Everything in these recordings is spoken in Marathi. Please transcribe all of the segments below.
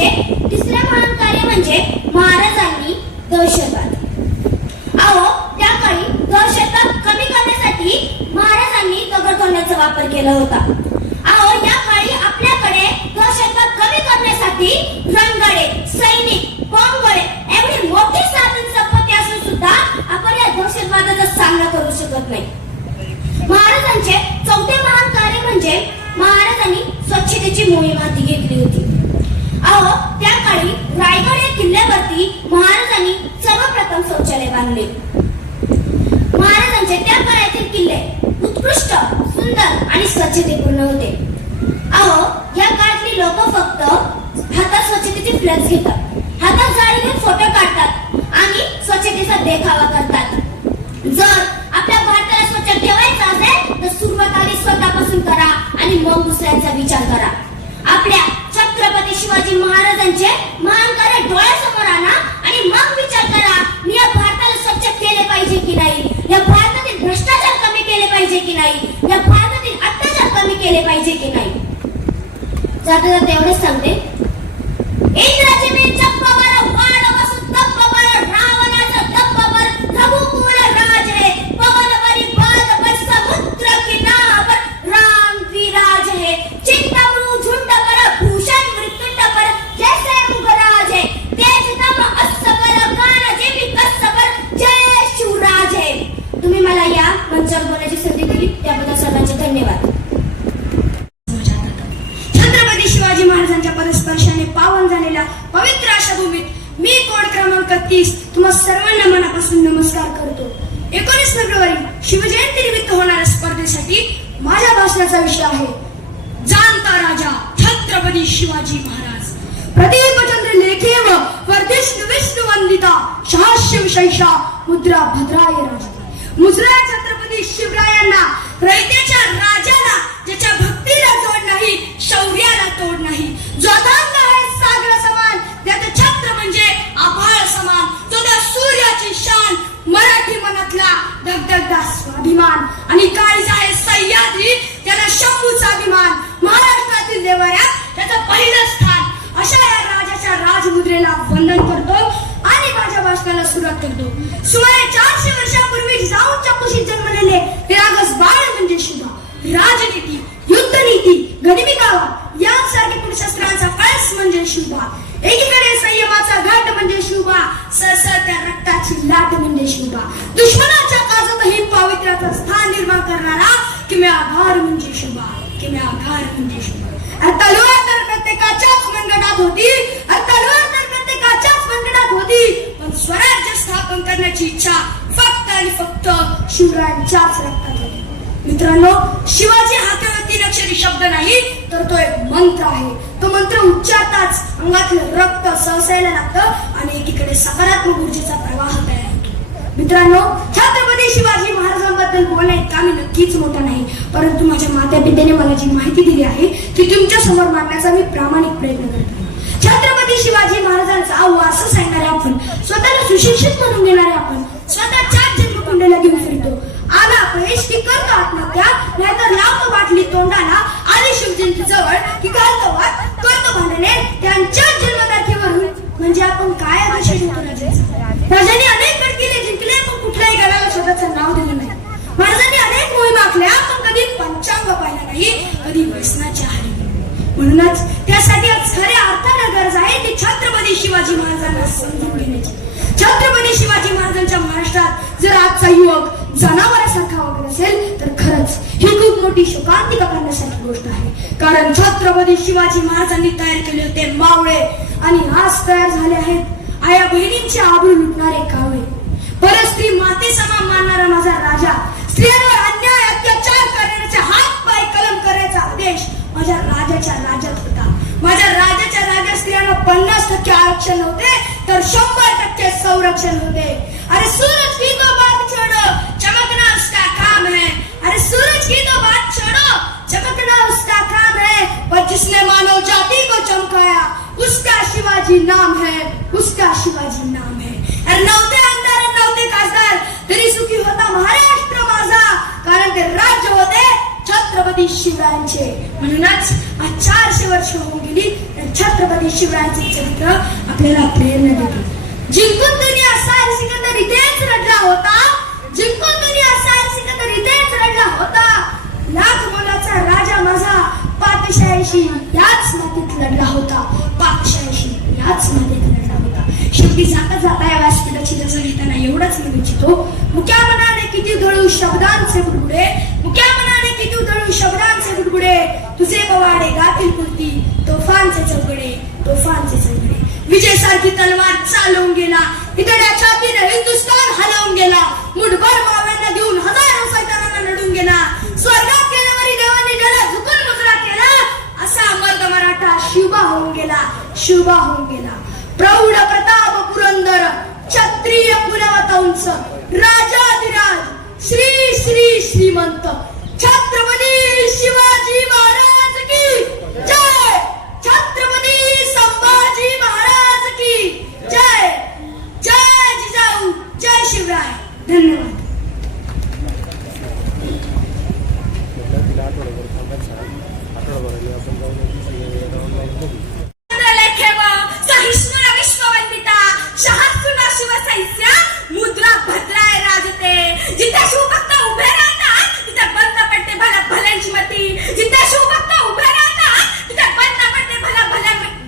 महाराजांचे तिसरे महान कार्य म्हणजे महाराजांनी दहशतवाद. अहो, त्या काळी दहशतवाद कमी करण्यासाठी महाराजांनी दगडतोंडाचा वापर केला होता. अहो, या काळी आपल्याकडे दहशतवाद कमी करण्यासाठी रणगाडे, सैनिक, बॉम्बगळे एवढी मोठी साधन संपत्ती असून सुद्धा आपण या दहशतवादाचा सामना करू शकत नाही. महाराजांचे चौथे महान कार्य म्हणजे महाराजांनी स्वच्छतेची मोहीम हाती घेतली होती. अहो, त्या काळी रायगड या किल्ल्यावरती महाराजांनी सर्वप्रथम शौचालय बांधले. महाराजांचे त्या काळातील किल्ले उत्कृष्ट, सुंदर आणि स्वच्छतेपूर्ण होते. अहो, या काळातली लोक फक्त हातात स्वच्छतेचे फ्लेक्स घेतात, हातात जाळी घेऊन फोटो काढतात आणि स्वच्छतेचा देखावा करतात. जर आपल्या भारताला स्वच्छ ठेवायचं असेल तर सुरुवात आधी स्वतःपासून करा आणि मग दुसऱ्यांचा विचार करा. आपल्या छत्रपती शिवाजी महाराजांचे महान कार्य डोळ्यासमोर आणा आणि मग विचार करा, मी या भारताला स्वच्छ केले पाहिजे की नाही, या भारतातील भ्रष्टाचार कमी केले पाहिजे की नाही, या भारतातील अत्याचार कमी केले पाहिजे की नाही. जाता जाता एवढेच सांगते, इंद्राजी मी चप्पावर वाढ वसु दप्पावर रावणाचा दप्पावर रघुकुल राज है पवन परी बाज पर समुद्र किनावर राम विराज है चिंतामणि झुंड पर भूषण मृत्युंड पर जैसे मुगराज है तेज तम अस्सपर गान जे भी कसपर जय शिवराज है. तुम्ही मला या मंचावर बोलण्याची संधी दिली त्याबद्दल सर्वांचे धन्यवाद. छत्रपती शिवाजी महाराजांच्या पदस्पर्शाने पावन झालेल्या पवित्र अशा भूमीत मी कोड क्रमांक 30 तुम्हा सर्वांना मनापासून नमस्कार करतो. 19 फेब्रुवारी शिवजयंती निमित्त होणाऱ्या स्पर्धेसाठी माझ्या भाषणाचा विषय आहे जाणता राजा छत्रपती शिवाजी महाराज. प्रदीपचंद्र लेखे व वर्धिष्णु विष्णु वंदिता शास्य विशेषा मुद्रा भद्राय राजा. मुजरा छत्रपती शिवरायांना रयतेच्या राजाला ज्याच्या भक्तीला जोड नाही, शौर्याला तोड नाही, जो अथांग आहे सागर समान, त्यात छत्र म्हणजे आभाळ समान, जो त्या सूर्याची शान, मराठी मनातला दगदगदा स्वाभिमान आणि काळीज आहे सह्याद्री त्याला शंभूचा अभिमान, महाराष्ट्रातील देवाऱ्यात त्याचं पहिलं स्थान. अशा या राजाच्या राजमुद्रेला वंदन करतो आणि माझ्या भाषणाला सुरुवात करतो. सुमारे 400 वर्षांपूर्वी जिजाऊंच्या कुशीत जन्मलेले ते रागस बाळ म्हणजे शिवा. राजनीती, युद्धनीती, गनिमी कावा यांसारखे कुशस्त्रांचा कळस म्हणजे शिवा. एकीकडे संयमाचा घाट म्हणजे शिवा, सळसळत्या रक्ताची लाट म्हणजे शिवा. दुश्मनाच्या काजतही पावित्र्याचं स्थान निर्माण करणारा किम्यागार म्हणजे शिवा, किम्यागार म्हणजे शिवा. तलवार तर प्रत्येकाच्याच मनगटात होती, तलवार तर प्रत्येकाच्याच मनगटात होती, पण स्वराज्य स्थापन करण्याची इच्छा फक्त आणि फक्त शिवरायांच्याच रक्तात होती. मित्रांनो, शिवाजी हा केवळ 3 अक्षरी शब्द नाही तर तो एक मंत्र आहे. तो मंत्र उच्चारताच अंगातलं रक्त सळसळायला लागतं आणि एकीकडे सकारात्मक ऊर्जेचा प्रवाह तयार होतो. मित्रांनो, छत्रपती शिवाजी महाराजांबद्दल बोलणे इतका मी नक्कीच मोठा नाही, परंतु माझ्या मातापित्याने मला जी माहिती दिली आहे ती तुमच्या समोर मांडण्याचा मी प्रामाणिक प्रयत्न करतो. छत्रपती शिवाजी महाराजांचा वारसा सांगणारे आपण, स्वतःला सुशिक्षित म्हणून घेणारे आपण, स्वतःच्याच जन्मकुंडीला घेऊन फिरतो. आला अपयश की करतो आत्महत्या, नाहीतर लावतो बाटली तोंडाला, आली शिवजयंती जवळ की घालतो वाद, करतो भांडणे त्यांच्याच जन्मतारखेवरून. म्हणजे आपण काय आदर्श ठेवतो राजाचा? राजाने अनेक गडकिल्ले जिंकले पण कुठल्याही गडाला स्वतःचं नाव दिलं नाही. महाराजांनी अनेक मोहीम आखल्या पण कधी पंचांग पाहिला नाही, कधी व्यसनाची आहारी. म्हणूनच त्यासाठी आज खऱ्या अर्थानं गरज आहे ती छत्रपती शिवाजी महाराजांना समजून घेण्याची. छत्रपती शिवाजी महाराजांच्या महाराष्ट्रात जर आजचा युवक जनावरांसारखा वागत असेल तर खरंच ही खूप मोठी शोकांतिका करण्यासारखी गोष्ट आहे. कारण छत्रपती शिवाजी महाराजांनी तयार केले होते मावळे आणि आज तयार झाले आहेत आया बहिणींची आबरू लुटणारे कावळे. परस्त्री माते समान मानणारा माझा राजा, स्त्रियांवर अन्याय अत्याचार करण्याचे हात पाय कलम करायचा आदेश माझ्या राजाच्या राज्यात होता. माझ्या राजाच्या राज्यात स्त्रियांना 50% आरक्षण होते तर 100% संरक्षण होते. अरे सूरज की तो बात छोड़ो, चमकना उसका काम है. अरे सूरज की तो बात छोड़ो, चमकना उसका काम है. पर जिसने मानव जाति को चमकाया उसका शिवाजी नाम है, उसका शिवाजी नाम है. अरे नव्हते आमदार नव्हते खासदार तरी सुखी होता महाराष्ट्र माझा, कारण ते राज्य होते छत्रपती शिवरायांचे. म्हणूनच आज 400 वर्ष होऊन गेली छत्रपती शिवरायांचे चरित्र आपल्याला प्रेरणा देते. जिंकून दुनिया सारी सिकंदर इथेच रडला होता, जिंकून दुनिया सारी सिकंदर इथेच रडला होता. लाख मोलाचा राजा माझा पातशाहीशी याच मातीत लढला होता, पातशाहीशी याच मातीत लढला होता. शेवटी जाता जाता या व्यासपीठाची रचना घेताना एवढंच मी इच्छितो, मुक्या मनाने किती उधळू शब्दांचे बुडबुडे, मुक्या मनाने किती उधळू शब्दांचे बुडबुडे, तुझे पवाडे गातील पुरती तोफांचे चौकडे, तोफांचे चौकडे. विजय सारखी तलवार चालवून गेला, इतड्या छातीने हिंदुस्थान हलवून गेला, मुठभर माव्यांना देऊन हजारो सैतानांना लढून गेला. स्वर्गात गेल्यावरी देवाने ज्याला झुकून मुजरा केला, असा मर्द मराठा शिवबा होऊन गेला, शिवबा होऊन गेला. प्रौढ प्रताप पुरंदर क्षत्रिय पुनवत उंच राजाधिराज श्री श्री श्रीमंत छत्रपती शिवाजी महाराज की जय, छत्रपती संभाजी महाराज की जय. जय जिजाऊ, जय शिवराय. धन्यवाद. मुद्रा भद्राय राजते, जिथे शिवभक्त उभे राहतात तिथे बंद पडते भला भल्यांची मती, जिथे शिवभक्त उभे राहतात तिथे बंद पडते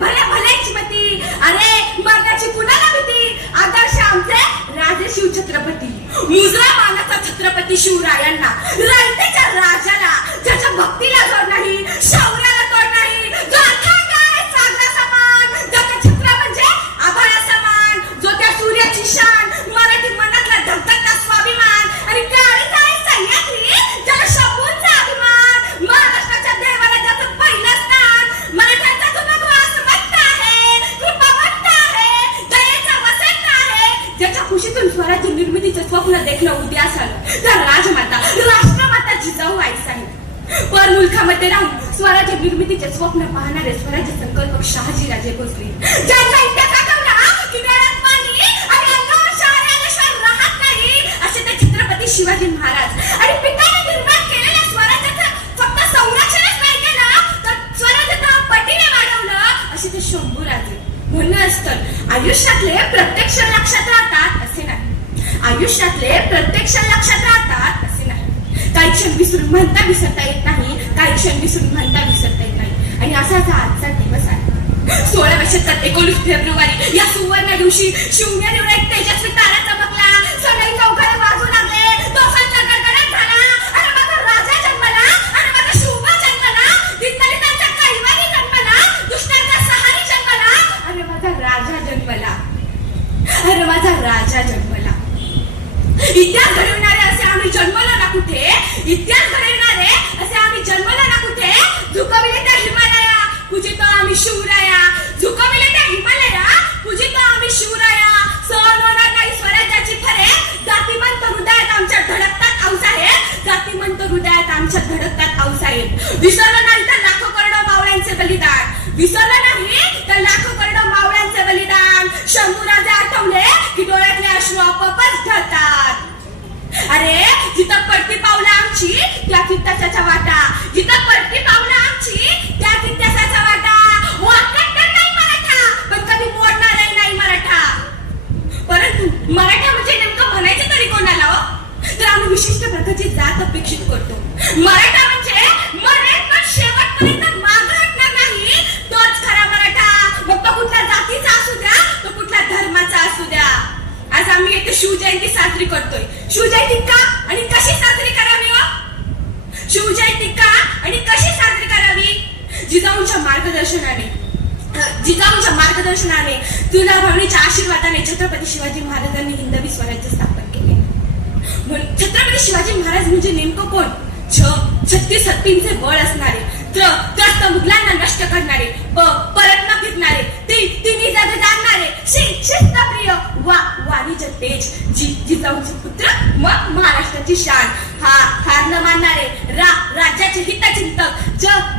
भल्या भल्यांची मती. अरे मर्दाची कुणाला भीती, आदर्श आमचे राजे शिव छत्रपती, मुजरा मानाचा छत्रपती शिवरायांना, रयतेच्या राजाला, ज्याच्या भक्तीला जोड नाही, शौर्याला तोड नाही, जो अथांग आहे सागरा समान, ज्याचा छत्र म्हणजे आभाळा समान, जो त्या सूर्याची शान, मराठी मनातला धगधगता स्वाभिमान आणि काळीच आहे सह्याद्री, ज्याला शंभूंचा अभिमान, महाराष्ट्राच्या देवाला ज्याचं पहिलं स्थान, मराठ्यांचा धुमध्वास मस्त आहे, कृपावंत आहे, दयेचा वसंत आहे, ज्याच्या खुशीतून स्वराज्य निर्मितीचं स्वप्न देखणं उद्यास आलं, त्या राजमाता राष्ट्रमाता जिजाऊ आईच आहे. पर मुलखामध्ये राहून स्वराज्य निर्मितीचे स्वप्न पाहणारे स्वराज्य संकल्पक शहाजीराजे भोसले, ज्यांचा इतिहास आठवला की डोळ्यात पाणी आणि अंगावर शहारे आल्याशिवाय राहत नाही, असे ते छत्रपती शिवाजी महाराज. आणि पित्याने निर्माण केलेल्या स्वराज्याचं फक्त संरक्षणच नाही केलं, तर स्वराज्याचं पटीने वाढवलं, असे ते शंभूराजे. म्हणूनच तर आयुष्यातले प्रत्येक क्षण लक्षात राहतात असे नाही, आयुष्यातले प्रत्येक क्षण लक्षात राहतात असे नाही. काही क्षण विसरून म्हणता विसरता येत नाही, काही क्षण विसरून म्हणता विसरता येत नाही. आणि असाच आजचा दिवस आहे. 16व्या शतकात 19 फेब्रुवारी या सुवर्ण दिवशी शून्यावर एक तेजस्वी तारा चमकला, सनई चौघडे वाजू लागले, तोफांचा गडगडाट झाला, आणि माझा राजा जन्मला, आणि माझा शिवबा जन्मला, दलितांचा कैवारी जन्मला, दुष्टांचा सहारी जन्मला, आणि माझा राजा जन्मला, अरे माझा राजा जन्मला. इतिहास घडविणारे असे आम्ही जन्मलो ना कुठे, इतिहास घडविणारे असे आम्ही जन्मलो ना कुठे, झुकविले त्या हिमालया पूजितो आम्ही शिवराया, झुकविले त्या हिमालया पूजितो आम्ही शिवराया. सहन होणार नाही स्वराज्याची फरे, जातीमंत हृदयात आमच्या धडकतात आऊसाहेब, जातीमंत हृदयात आमच्या धडकतात आऊसाहेब. विसरलं नाही तर लाखो करोडो मावळ्यांचे बलिदान, विसरलं नाही तर लाखो करोडो मावळ्यांचे बलिदान. शंभूराजे आठवले की डोळ्यातले अश्रू आपोआपच ढळतात. अरे जिथं पडती पावलं आमची त्यात इतिहासाचा वाटा, जिथं पडती पावलं आमची त्यात इतिहासाचा वाटा. वाटत तर नाही मराठा, पण कधी मोडणारही नाही मराठा. परंतु मराठा म्हणजे नेमकं म्हणायचं तरी कोणाला हो? तर आम्ही विशिष्ट प्रकारची जात अपेक्षित करतो. मराठा म्हणजे मरेल पण शेवटपर्यंत मागं हटणार नाही, तोच खरा मराठा. मग तो कुठल्या जातीचा असू द्या, तो कुठल्या धर्माचा असू द्या. आज आम्ही येथे शिवजयंती साजरी करतोय. शिवजयंती का आणि कशी साजरी करावी हो? शिवजयंती का आणि कशी साजरी करावी? जिजाऊंच्या मार्गदर्शनाने तुळजाभवानीच्या आशीर्वादाने छत्रपती शिवाजी महाराजांनी हिंदवी स्वराज्य स्थापन केले. छत्रपती शिवाजी महाराज म्हणजे नेमकं कोण? 36 हत्तींचे बळ असणारे, त्रस्त मुघलांना नष्ट करणारे, परत न फिरणारे, तिन्ही जग जाणणारे, शिस्तप्रिय वाणिज्य तेज, जिजाऊचे पुत्र, मग महाराष्ट्राची शान, हार न मानणारे, राज्याचे हितचिंतक,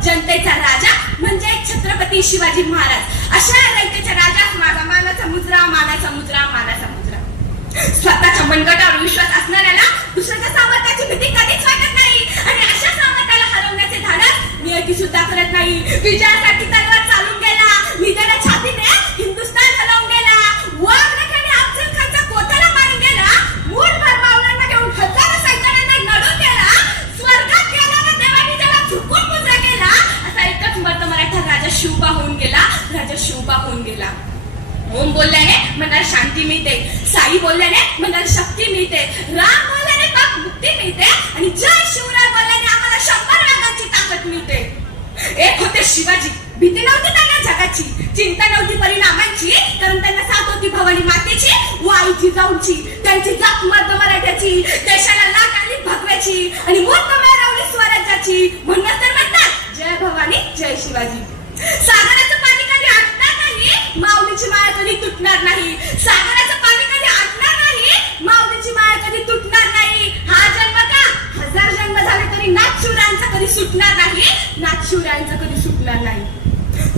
जनतेचा राजा म्हणजे छत्रपती शिवाजी महाराज. अशा रयतेच्या राजास माझा मानाचा मुजरा, मानाचा मुजरा, मानाचा मुजरा. स्वतःच्या मनगटावर विश्वास असणाऱ्याला दुसऱ्याच्या सामर्थ्याची भीती कधीच वाटत नाही, आणि अशा सामर्थ्याला हरवण्याचे धाडस नियती सुद्धा करत नाही. विजयासाठी तलवार चालून गेला, निधन शिव पाहून गेला, राजा शिव पाहून गेला. ओम बोलल्याने मनाला शांती मिळते, साई बोलल्याने मनाला शक्ती मिळते, राम बोलल्याने पाप मुक्ती मिळते आणि जय शिवराय बोलल्याने आम्हाला 100 वाघांची ताकद मिळते. एक होते शिवाजी, भीती नव्हती त्यांना जगाची, चिंता नव्हती परिणामांची, कारण त्यांना साथ होती भवानी मातेची व आई जिजाऊंची. त्यांची जात मर्द मराठ्याची, देशाला लाट आली भगव्याची आणि मूर्त मिळवली स्वराज्याची. म्हणून तर म्हणतात जय भवानी जय शिवाजी. सागराचं पाणी कधी आटणार नाही, माऊलीची माया कधी तुटणार नाही. सागराचं पाणी कधी आटणार नाही, माऊलीची माया कधी तुटणार नाही. हा जन्म का 1000 जन्म झाले तरी नाथशिवरायांचा कधी सुटणार नाही, नाथशिवरायांचा कधी सुटणार नाही.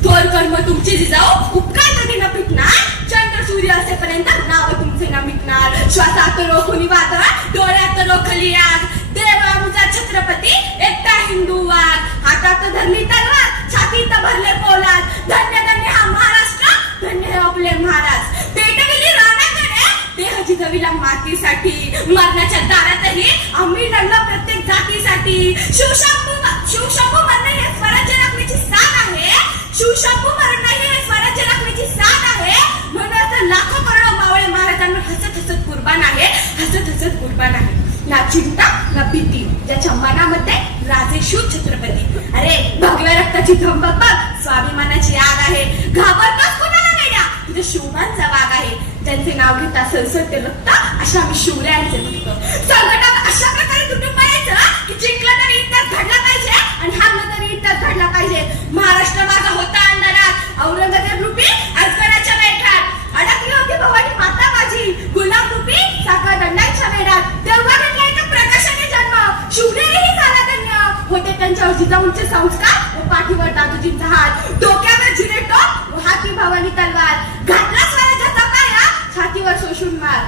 थोर कर्म तुमची जिजाऊ, उपकार कधी न पिटणार, चंद्र सूर्य असेपर्यंत नाव तुमचे न मिटणार. श्वासात रोखुनी वादळ, डोळ्यात रोखली आग, देवामुचा छत्रपती एकटा हिंदू वाघ. हातात धरली तलवार, छातीत भरले पोलाद. धन्य धन्य हा महाराष्ट्र, धन्य हे आपले महाराज. पेटविली रानाकडे, देह जिजविला मातीसाठी. मरणाच्या दारातही आम्ही लढलो प्रत्येक जातीसाठी. शिवशंभू मरण हे स्वराज्य राखण्याची साथ आहे, शिवशंभू मरण हे स्वराज्य राखण्याची साथ आहे. म्हणून लाखो करोडो मावळे महाराजांना हसत हसत कुर्बान आहे, हसत हसत कुर्बान आहे. ना चिंता ना भीती, ज्याच्या मनामध्ये राजे शिव छत्रपती. अरे भगव्या रक्ताची धंबक बघ, स्वाभिमानाची आग आहे. घाबरतोस कुणाला वेड्या, तुझ्या शिवबांचा वाघ आहे. ज्यांचे नाव घेता सळसळते रक्त, अशा आम्ही शिवरायांचे भक्त. संकटात अशा प्रकारे तुटून पडायचं की जिंकलं तरी इतिहास घडला पाहिजे आणि हारलं तरी इतिहास घडला पाहिजे. महाराष्ट्र माझा होता अंधारात, औरंगजेब रूपी अजगराच्या वेठात. अडकली होती भवानी माता माझी, गुलाम रूपी साखर दंडाच्या वेडात. तेव्हा घेतला एका प्रकाशाने जन्म, शिवनेरीही झाला धन्य. होते त्यांच्यावर जिजाऊंचे संस्कार व पाठीवर दादूजींचा हात. डोक्यावर जिरे टोप व हाती भवानी तलवार. घातला स्वराज्याचा पाया, छातीवर शोषून मार.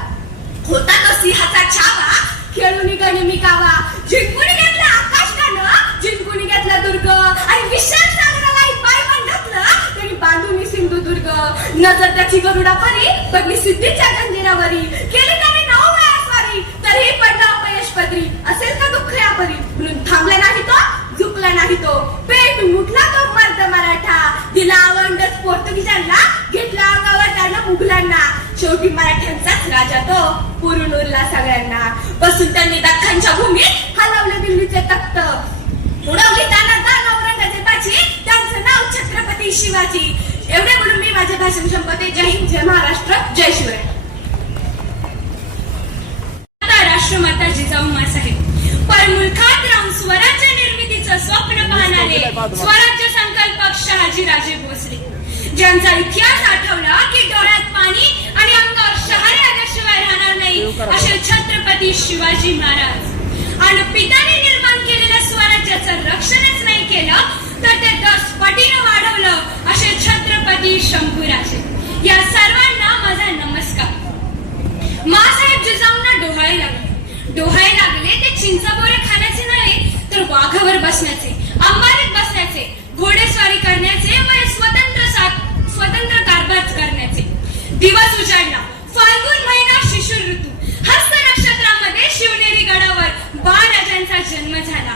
होता तो सिंहाचा छावा, खेळून गनिमी कावा. जिंकून घेतला आकाश गाणं, जिंकून घेतला दुर्ग आणि विशाल सागरालाही पायमन घातलं त्यांनी बांधून सिंधुदुर्ग. नजर त्याची गरुडा परी पडली सिद्धीच्या गंजिरावरी. केली त्याने 9 वेळा स्वारी, तरीही पडलं अपयश पदरी. असेल का दुःख या परी, म्हणून थांबला नाही तो, झुकला नाही तो. पेट उठला तो मर्द मराठा, दिला आवंडच पोर्तुगीजांना, घेतला अंगावर त्यानं मुघलांना. शेवटी मराठ्यांचाच राजा तो, पुरून उरला सगळ्यांना. बसून त्यांनी दख्खनच्या भूमीत हलवले दिल्लीचे तख्त. उडवली त्यांना दान औरंगजेबाची, त्यांचं नाव छत्रपती शिवाजी. एवढे बोलून मी माझे भाषण संपवते. जय हिंद, जय महाराष्ट्र, जय शिवराय. राष्ट्रमाता जिजाऊ माँसाहेब परमुलखात राहून स्वराज्य निर्मितीचं स्वप्न पाहणारे स्वराज्य संकल्पक शहाजीराजे भोसले, ज्यांचा इतिहास आठवला की डोळ्यात पाणी आणि अंगावर शहारे आल्याशिवाय राहणार नाही, असे छत्रपती शिवाजी महाराज. आणि पित्याने निर्माण केलेल्या स्वराज्याचं रक्षणच नाही केलं तर ते 10 पटीनं वाढवलं, असे छत्रपती शंभूराजे. या सर्वांना माझा नमस्कार. माँसाहेब जिजाऊंना डोहाळे लागले. डोहाळे लागले ते चिंचाबोरे खाण्याचे नव्हे, तर वाघावर बसण्याचे, अंबारीत बसण्याचे, घोडेस्वारी करण्याचे व स्वतंत्र कारभार करण्याचे. दिवस उजाडला. फाल्गुन महिना, शिशिर ऋतू. हस्त नक्षत्रामध्ये शिवनेरी गडावर बाळराजांचा जन्म झाला.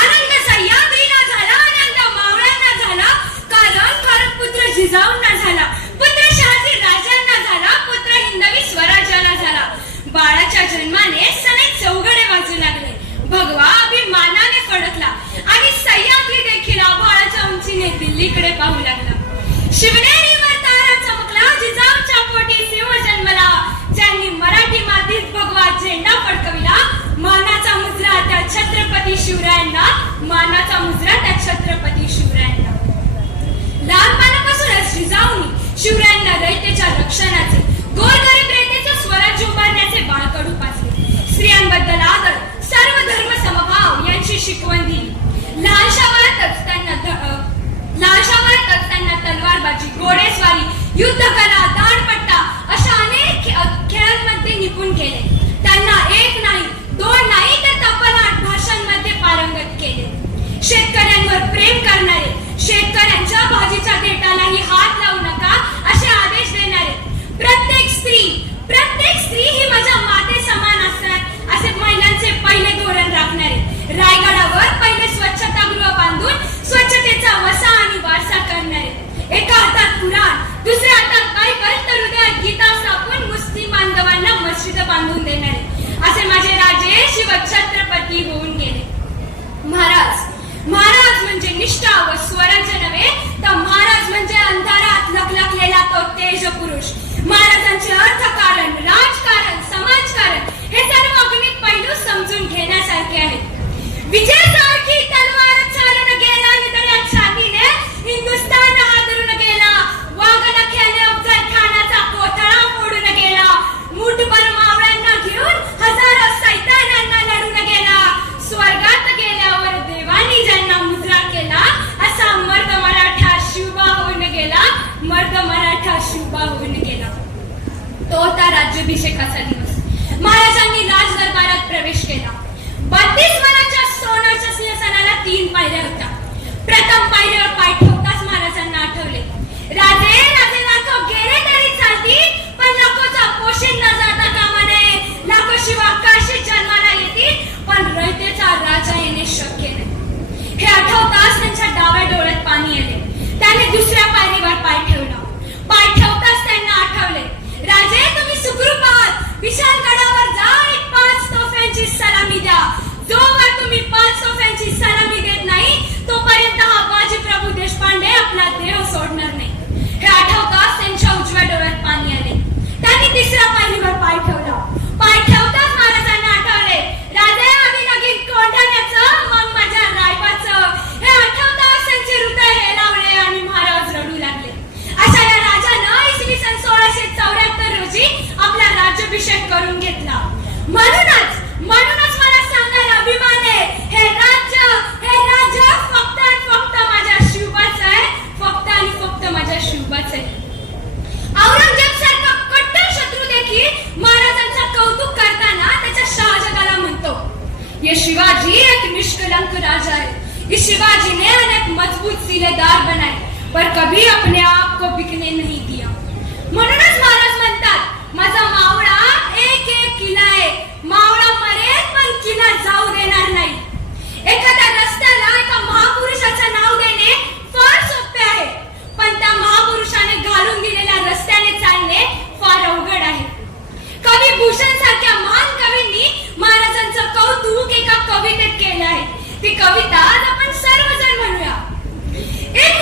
आनंद सह्याद्रीला झाला, आनंद मावळ्यांना झाला, कारण पुत्र जिजाऊंना झाला, पुत्र शहाजी राजांना झाला, पुत्र हिंदवी स्वराज्याला झाला. बाळाच्या जन्माने सणे चौघडे वाजू लागले. भगवा अभिमानाने फडकला आणि सह्याद्री देखील आभाळाच्या उंचीने दिल्लीकडे पाहू लागला. शिवनेरीवर तारा चमकला, जिजाऊच्या पोटी सिंह जन्मला. ज्यांनी मराठी मातीत भगवा झेंडा फडकविला, मानाचा मुजरा त्या छत्रपती शिवरायांना, मानाचा मुजरा त्या छत्रपती शिवरायांना. लहानपणापासूनच जिजाऊंनी शिवरायांना रयतेच्या रक्षणाचे, गोरगरीब रयतेचे स्वराज्य उभारण्याचे बाळकडू पाजले. स्त्रियांबद्दल आदर, सर्व धर्म समभाव यांची शिकवण दिली. लहानशा वयातच त्यांना तलवारबाजी, घोडेस्वारी, युद्धकला, दांडपट्टा अशा अनेक खेळांमध्ये निपुण केले. त्यांना 1 नाही 2 नाही तर तब्बल 8 भाषांमध्ये पारंगत केले. शेतकऱ्यांवर प्रेम करणारे, शेतकऱ्यांच्या भाजीच्या देठालाही हात लावू नका असे आदेश देणारे, प्रत्येक स्त्री ही माझ्या माते समान असणार असे महिलांचे पहिले धोरण राखणारे, रायगडावर पहिले स्वच्छतागृह बांधून स्वच्छतेचा वसा आणि वारसा करणारे, राज्याभिषेकाचा दिवस. महाराजांनी राज दरबारात प्रवेश केला. 32 मनाच्या सोन्याच्या सिंहासनाला 3 पायऱ्या होत्या. प्रथम पायरीवर पाय ठेवताच महाराजांना आठवले, राजे राजे लाखो गेले तरी चालतील, पण लाखोचा पोशिंद न जाता कामा नये. लाखो शिवा काशी जन्माला येतील, पण रयतेचा राजा येणे शक्य नाही. हे आठवताच त्यांच्या डाव्या डोळ्यात पाणी आले. त्याने दुसऱ्या पायरीवर पाय ठेवला. पाय ठेवताच त्यांना आठवले, राजे तुम्ही सुखरूप आहात. विशाल गडावर जा, एक 5 तोफ्यांची सलामी द्या. जोवर तुम्ही 5 तोफ्यांची सलामी देत नाही तोपर्यंत हा बाजी प्रभू देशपांडे आपला देह सोडणार नाही. हे आठवताच त्यांच्या उजव्या डोळ्यात पाणी आले. त्यांनी तिसऱ्या पायरीवर पाय ठेवला. पाय ठेवताच महाराजांना आठवले, राजे आम्ही लगीन कोंढाण्याचं मग माझ्या रायबाचं. हे आठवताच त्यांचे हृदय हेलावले आणि महाराज रडू लागले. अशा या राजानं इसवी सन 1674 रोजी आपला राज्याभिषेक करून घेतला. म्हणूनच मला सांगायला अभिमान आहे, हे राज्य फक्त आणि फक्त माझ्या शिवबाचं आहे. फक्त आणि फक्त माझ्या शिवबाचं आहे. औरंगजेब सारखा कट्टर शत्रू देखील महाराजांचं कौतुक करताना त्याच्या शहाजगाला म्हणतो, ये शिवाजी एक निष्कलंक राजा है. इस शिवाजी ने अनेक मजबूत सिलेदार बनाए, पर कभी अपने आप को बिकने नहीं दिया. म्हणूनच महाराज म्हणतात, माझा मावळा एक किल्ला आहे. मावळा मरेल पण किल्ला जाऊ देणार नाही. एखाद्या रस्त्याला एका महापुरुषाचं नाव देणे फार सोपे आहे, पण त्या महापुरुषाने घालून दिलेल्या रस्त्याने चालणे फार अवघड आहे. कवी भूषण सारख्या महान कवींनी महाराजांचं कौतुक एका कवितेत केलं आहे. ती कविता आज आपण सर्वजण म्हणूया. एक